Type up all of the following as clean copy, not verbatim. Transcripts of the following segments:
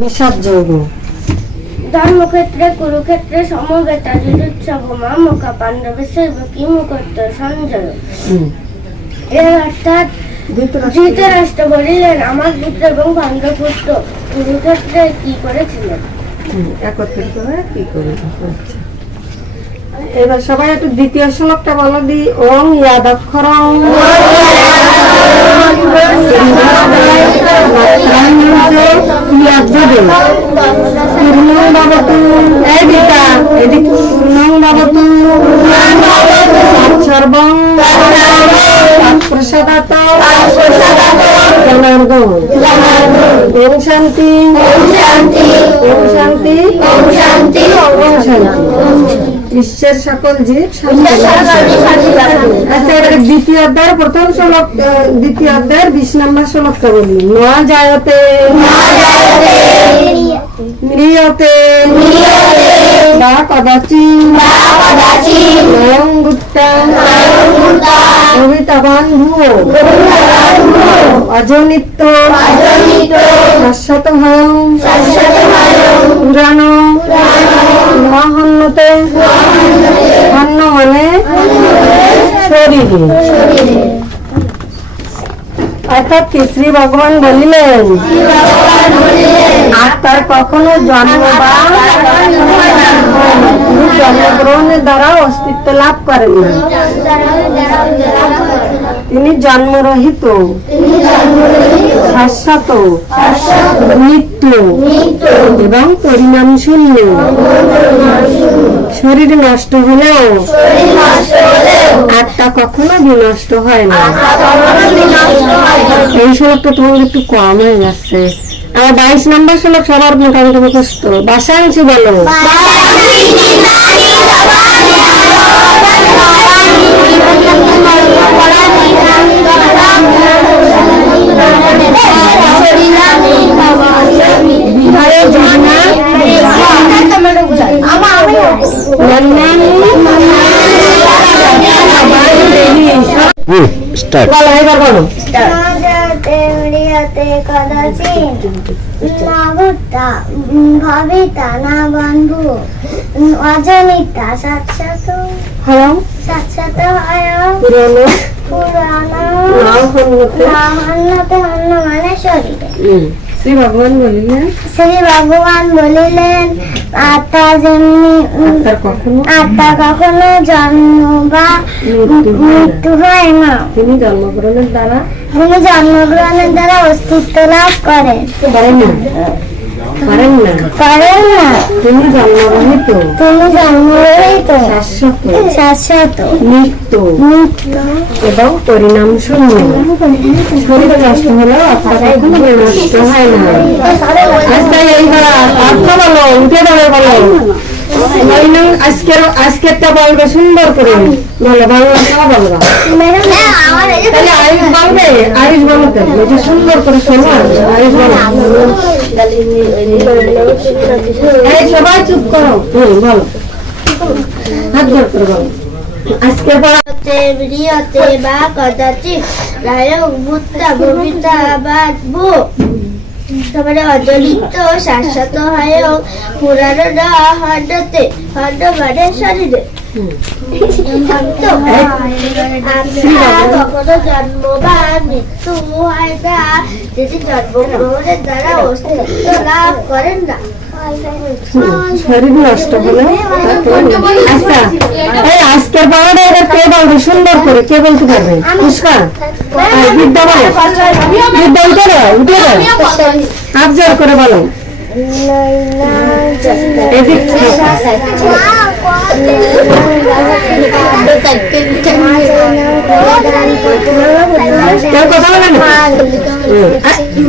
বিষাদ যৌগ ধর্মক্ষেত্রে কুরুক্ষেত্রে সমবেতা যুযুৎসব মামকা পাণ্ডবের সেবকী মুখত্ব সঞ্জয়। এর অর্থাৎ ধৃতরাষ্ট্র বলিলেন, আমার পুত্র এবং পাণ্ডবপুত্র কুরুক্ষেত্রে কি করেছিলেন? একত্রিত হয়ে কি করে। এবার সবাই একটু দ্বিতীয় শ্লোকটা বলো দি। ওং ইয়াদক্ষরং পূর্ণং ভবতু পূর্ণং ভবতু সর্বং প্রসাদাত জনার্দন। ওম শান্তি ওম শান্তি ওম শান্তি ওম শান্তি ওম শান্তি। বিশ্বের সকল জীব আচ্ছা, এবারে দ্বিতীয় অধ্যায়ের প্রথম শ্লোক, দ্বিতীয় অধ্যায়ের 20 নম্বর শ্লোকটা বলি। ন জায়তে ম্রিয়তে বা কদাচিৎ নয়ং ভূত্তাং ভবিতবান ভুবো অজনিত্য শাশ্বতহং পুরাণ মহান্নতে। হন্য মানে শরীরে। অর্থাৎ শ্রী ভগবান বলিলেন, আত্মার কখনো জন্ম বা জন্মগ্রহণের দ্বারা অস্তিত্ব লাভ করেন না। তিনি জন্মরহিত, শাশ্বত, নিত্য এবং পরিণাম শূন্য। শরীর নষ্ট হলেও আত্মা কখনো বিনষ্ট হয় না। এই শ্লোকটা তোমার একটু কম হয়ে যাচ্ছে। আর 22 নম্বর শ্লোক সবার মোটামুটি মুখস্থ। বাসাংশী বলো। ভাবিতা না বন্ধু অজনিতা শাশ্বত মানে শরীরে। শ্রী ভগবান বলিলেন আত্মা কখনো জন্ম বা মৃত্যু হয় না। তিনি জন্মগ্রহণের দ্বারা অস্তিত্ব লাভ করেন না। তিনি জন্মরহিত, শাশ্বত, নিত্য এবং পরিণাম শূন্য। শরীর নষ্ট হলেও আত্মা কখনো নষ্ট হয় না। আচ্ছা, এইবার অর্থ বলো, উঠে দাঁড়িয়ে বলো। আজকেরটা বলবে সুন্দর করে বলো, বাংলাটা বলবা। তাহলে আয়ুষ বলবে, আয়ুষ বলো তো, সুন্দর করে শোনো। আয়ুষ বলো। সবাই চুপ করো, বলো, হাত জোর করে বলো। আজকে প্রিয়তে বা কদাচিৎ নায়ক ভূত্তা ভবিতা বা ভূ সবারে অজনিত শাশ্বত হয় পুরাণ না হণ্ডতে। হণ্ড মানে শরীরে। কখনো জন্ম বা মৃত্যু হয় না। যদি জন্মগ্রহণের দ্বারা অস্তিত্ব লাভ করেন না। শরীর নষ্ট হলে। আচ্ছা, আজকের বাংলাটা এটা কে বলবে সুন্দর করে? কে বলতে পারবে? পুষ্পা, বিদ্যা বলো। বিদ্যা উঠে হাত জোর করে বলো। কেউ কথা বলে না?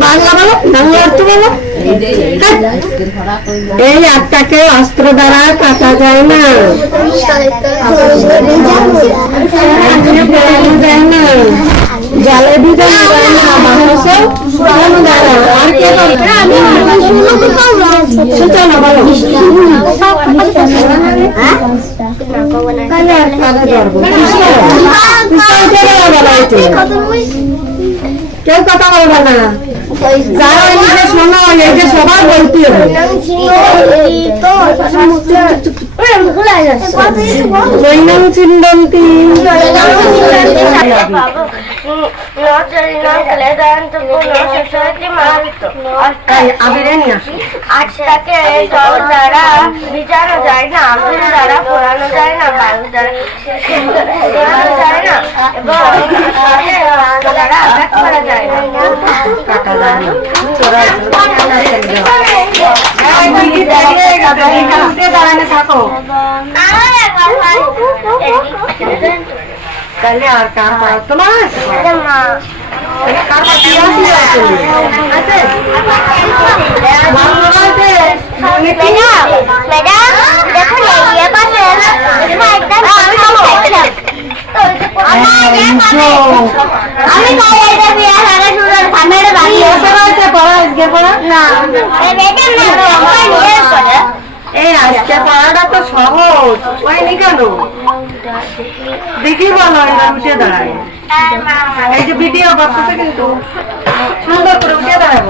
বাংলা বলো, বাংলা অর্থ বলো। এই আত্মাকে অস্ত্র দ্বারা কাটা যায় না, জালে ভিজানো যায় না, মানুষের শুকানো যায় না। আর কে সূচনা বলো। কেউ কথা বলবে না। যারা নিজে শোনো এই যে সবার বলতে হবে জৈনং চিন্দন্তি আবিরে নিয়ে আসো আজটাকে জল দ্বারা ভিজানো যায় না, আগুন দ্বারা পোড়ানো যায় না, বায়ু দ্বারা পোড়ানো যায় না এবং দ্বারা আঘাত করা যায় না। কাটা যায় না দাঁড়ানো থাকো তাহলে আর কার পাড়া তোমার আছে? কার পাড়া আছে? এই আজকে পড়াটা তো সহজ হয়নি কেন দেখি বলো এরা উঠে দাঁড়ায় এই যে ভিডিও করতেছে কিন্তু সুন্দর করে উঠে দাঁড়াবো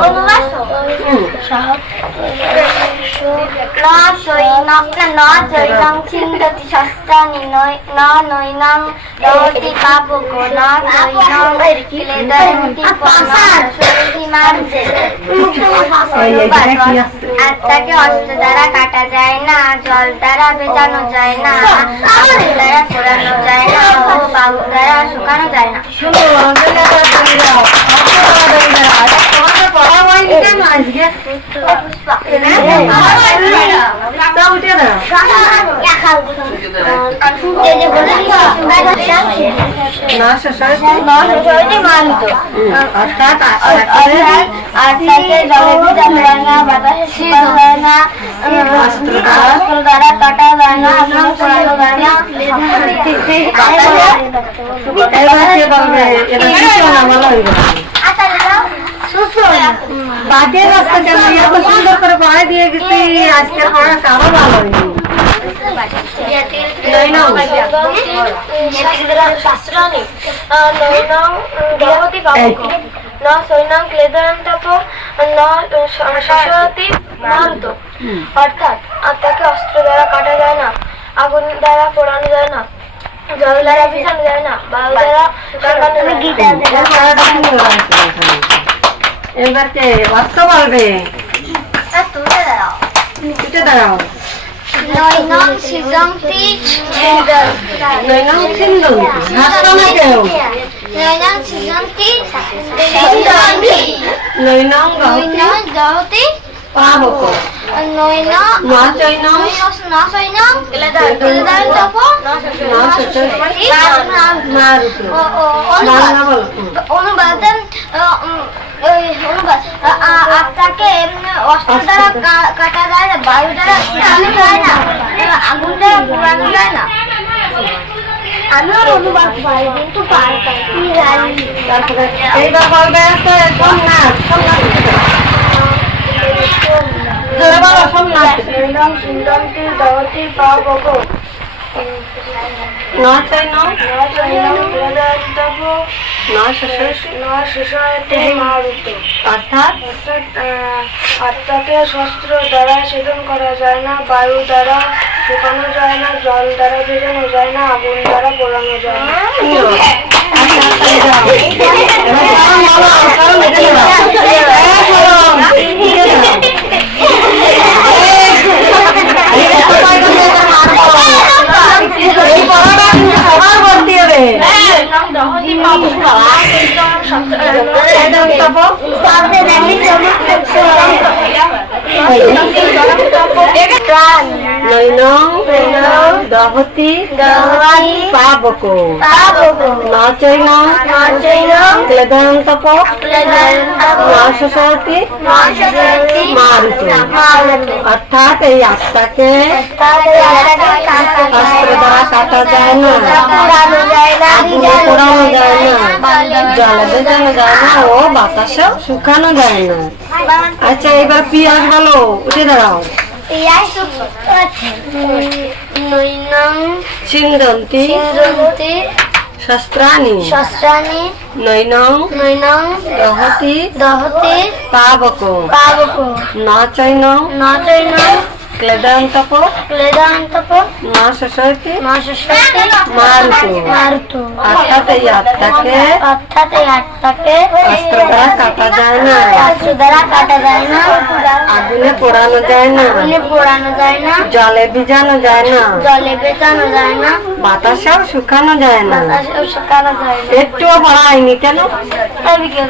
আত্মাকে অস্ত্র দ্বারা কাটা যায় না, জল দ্বারা ভেজানো যায় না, আগুন দ্বারা পোড়ানো যায় না ও বায়ু দ্বারা শুকানো যায় না। পড়া হয়নি কেন আজকে উঠে দ্বারা কাটা যায় না, আগুন পোড়ানো যায় না। বাজে রাস্তা কেন এত সুন্দর করে পড়াই দিয়ে গেছি আজকে পড়া কারো ভালো হয়নি অর্থাৎ আত্মাকে অস্ত্র দ্বারা কাটা যায় না, আগুন দ্বারা পোড়ানো যায় না, জল দ্বারা ভিজানো যায় না, বায়ু দ্বারা শুকানো যায় না। এবার কে অর্থ বলবে উঠে দাঁড়াও নৈনং সিজন্তি নৈনং ছিন্দন্তি হাসতো না কেউ নৈনং সিজন্তি সিজন্তি নৈনং নৈনং গহতি পাবক নৈন নচৈনং নসৈনং ক্লেদান তপ মারুত অনুবাদন আত্মাকে অস্ত্র দ্বারা কাটা যায় না, বায়ু দ্বারা শুকানো যায় না, আগুন দ্বারা পোড়ানো যায় না। আমি অনুবাদ পাই কিন্তু পারতাম তারপরে এইবার বলবে আছে সোমনাথ সোমনাথ ধরে বলো সোমনাথ নৈনং সিন্দন্তি দহতি পাবক নচৈনং নসৈনং ক্লেদান তপ নশশয়তে মারুত। অর্থাৎ আত্মাকে শস্ত্র দ্বারা সেদন করা যায় না, বায়ু দ্বারা শুকানো যায় না, জল দ্বারা ভেজানো যায় না, আগুন দ্বারা পোড়ানো যায় না। নৈনং দহতি পাবক নচৈনং ক্লেদন তপ নশশয়তি মারুত। অর্থাৎ এই আত্মাকে অস্ত্র দ্বারা কাটা যায় না, আগুনে পোড়ানো যায় না, জলে ভেজানো যায় না ও বাতাসেও শুকানো যায় না। আচ্ছা এবার পিয়াজ বলো উঠে দাঁড়াও নৈনং ছিন্দন্তি সিজন্তি শস্ত্রাণি শস্ত্রাণি নৈনং নৈনং দহতি দহতি পাবকো পাবকো ন চৈনং ন চৈনং ক্লেদান্তপ ক্লেদান্তপ ন শশয়তি ন শস্যতি মারুতু। মারুতু। অর্থাৎ এই আত্মাকে অর্থাৎ এই আত্মাকে অস্ত্র দ্বারা কাটা যায় না, অস্ত্র দ্বারা কাটা যায় না, আগুনে পোড়ানো যায় না, আগুনে পোড়ানো যায় না, জলে ভিজানো যায় না, জলে ভেজানো যায় না, বাতাসেও শুকানো যায় না। বাতাসেও শুকানো যায় না। একটুও পড়ায়নি কেন? তাই বিকেল